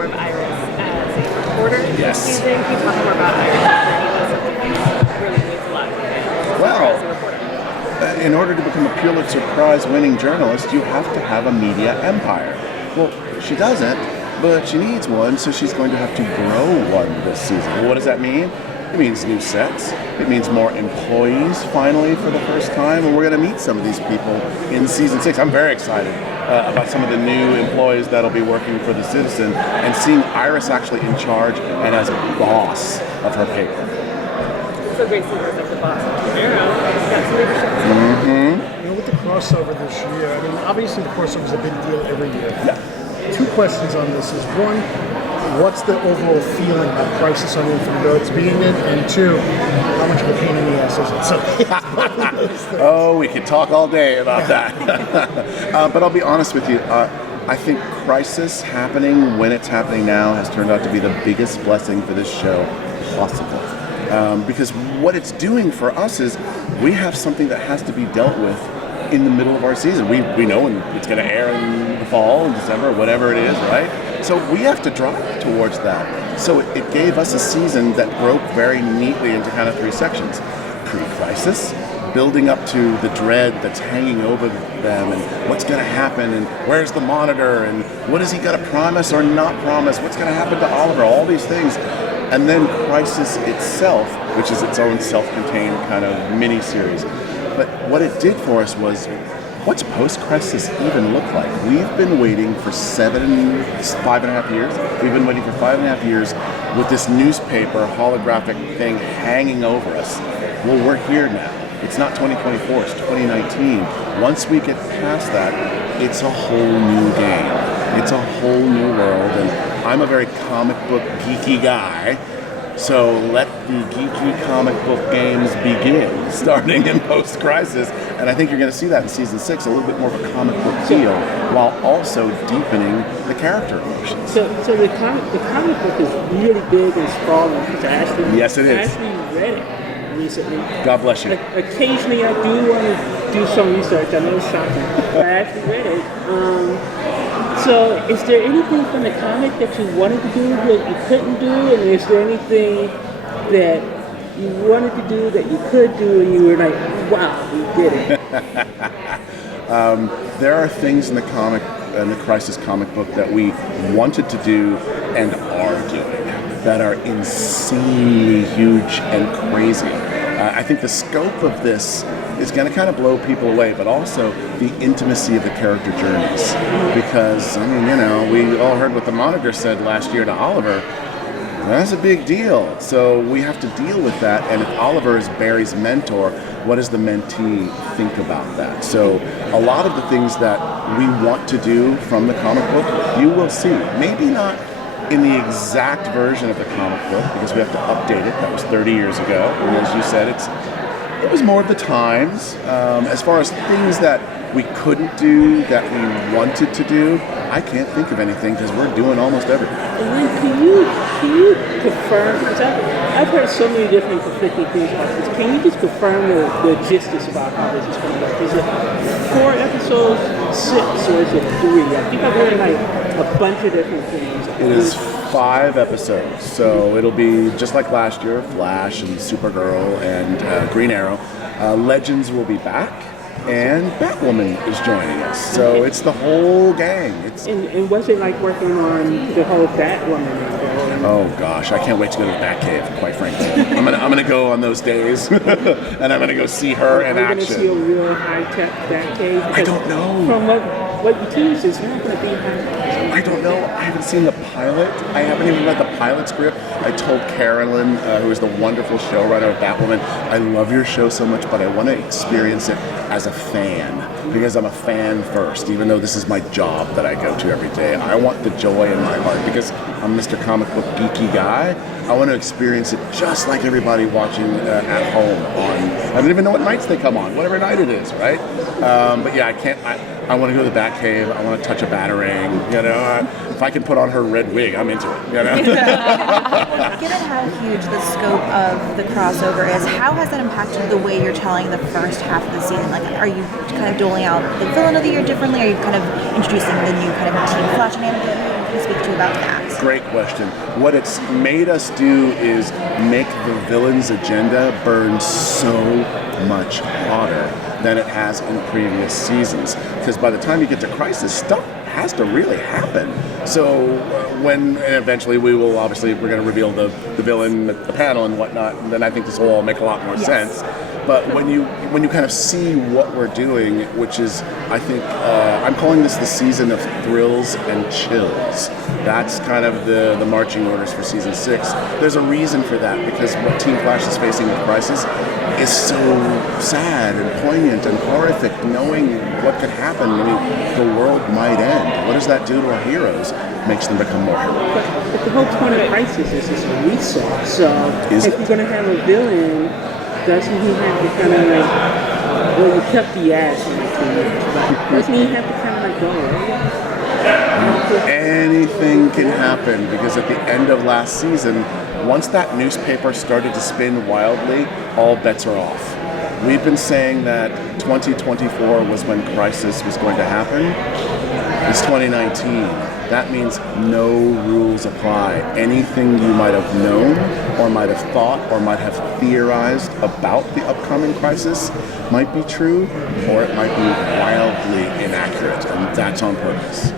more of Iris as a reporter Yes. this season. Can you talk more about Iris and he does something that really means a lot to fans Well, as a reporter? in order to become a Pulitzer Prize winning journalist, you have to have a media empire. Well, she doesn't, but she needs one, so she's going to have to grow one this season. Well, what does that mean? It means new sets. It means more employees finally for the first time, and we're going to meet some of these people in season 6. I'm very excited about some of the new employees that'll be working for the Citizen, and seeing Iris actually in charge and as a boss of her paper. So great seeing her as the boss of Arrow. Got some leadership. You know, with the crossover this year, I mean, obviously the crossover is a big deal every year. Yeah. 2 questions on this is, one, what's the overall feeling about Crisis on Infinite Earths being in? And 2, how much of a pain in the ass is it? So it's both of those things. Oh, we could talk all day about that. But I'll be honest with you. I think Crisis happening when it's happening now has turned out to be the biggest blessing for this show possible. Because what it's doing for us is we have something that has to be dealt with in the middle of our season. We know when it's going to air in the fall, in December, whatever it is, right? So we have to drive towards that. So it gave us a season that broke very neatly into kind of 3 sections. Pre-crisis, building up to the dread that's hanging over them, and what's going to happen, and where's the monitor, and what is he going to promise or not promise, what's going to happen to Oliver, all these things. And then Crisis itself, which is its own self-contained kind of mini-series. But what it did for us was, what's post-crisis even look like? We've been waiting for 5.5 years. We've been waiting for 5.5 years with this newspaper holographic thing hanging over us. Well, we're here now. It's not 2024, it's 2019. Once we get past that, it's a whole new game. It's a whole new world, and I'm a very comic book geeky guy. So let the geeky comic book games begin, starting in post-crisis. And I think you're going to see that in season 6, a little bit more of a comic book feel, while also deepening the character emotions. So the comic book is really big and sprawling. Yes, it is. I actually read it recently. God bless you. Occasionally I do want to do some research. I know it's shocking, but I actually read it. So is there anything from the comic that you wanted to do that you couldn't do? And is there anything that you wanted to do that you could do and you were like, wow, we did it? There are things in the Crisis comic book that we wanted to do and are doing that are insanely huge and crazy. I think the scope of this is going to kind of blow people away, but also the intimacy of the character journeys. Because, I mean, you know, we all heard what the monitor said last year to Oliver. That's a big deal. So we have to deal with that. And if Oliver is Barry's mentor, what does the mentee think about that? So a lot of the things that we want to do from the comic book, you will see. Maybe not in the exact version of the comic book, because we have to update it. That was 30 years ago. And as you said, it was more of the times. As far as things that we couldn't do that we wanted to do, I can't think of anything because we're doing almost everything. And then can you confirm, because I've heard so many different conflicting things about this, can you just confirm the logistics about how this is going to work? Is it 4 episodes, 6, or is it 3? I think I've heard like a bunch of different things. It is 5 episodes, so it'll be just like last year, Flash and Supergirl and Green Arrow. Legends will be back, and Batwoman is joining us. So it's the whole gang. And what's it like working on the whole Batwoman? Oh gosh, I can't wait to go to the Batcave, quite frankly. I'm gonna go on those days, and I'm gonna go see her in action. Are you gonna see a real high-tech Batcave? I don't know. From what you tease, it's not gonna be high-tech. I don't know. I haven't seen the pilot. I haven't even read the pilot script. I told Carolyn, who is the wonderful showrunner of Batwoman, I love your show so much, but I want to experience it as a fan, because I'm a fan first, even though this is my job that I go to every day. I want the joy in my heart, because I'm Mr. Comic Book Geeky guy. I want to experience it just like everybody watching at home on, I don't even know what nights they come on, whatever night it is, right? But yeah, I want to go to the Batcave. I want to touch a Batarang. You know, if I can put on her red wig, I'm into it. You know. Given how huge the scope of the crossover is, how has that impacted the way you're telling the first half of the season? Like, are you kind of doling out the villain of the year differently? Are you kind of introducing the new kind of Team Flash dynamic that you can speak to about that? Great question. What it's made us do is make the villain's agenda burn so much hotter than it has in previous seasons. Because by the time you get to Crisis, stuff has to really happen. So when eventually we're going to reveal the villain at the panel and whatnot, and then I think this will all make a lot more sense. But when you kind of see what we're doing, which is, I think, I'm calling this the season of thrills and chills. That's kind of the marching orders for season 6. There's a reason for that, because what Team Flash is facing with Crisis is so sad and poignant and horrific, knowing what could happen. I mean, the world might end. What does that do to our heroes? Makes them become more heroic. But the whole point of Crisis is it's a reset. So if you're going to have a villain, doesn't he have to kind of like, well, you kept the ass on it too much, but doesn't he have to kind of like go away? Anything can happen, because at the end of last season, once that newspaper started to spin wildly, all bets are off. We've been saying that 2024 was when Crisis was going to happen. It's 2019. That means no rules apply. Anything you might have known or might have thought or might have theorized about the upcoming Crisis might be true, or it might be wildly inaccurate, and that's on purpose.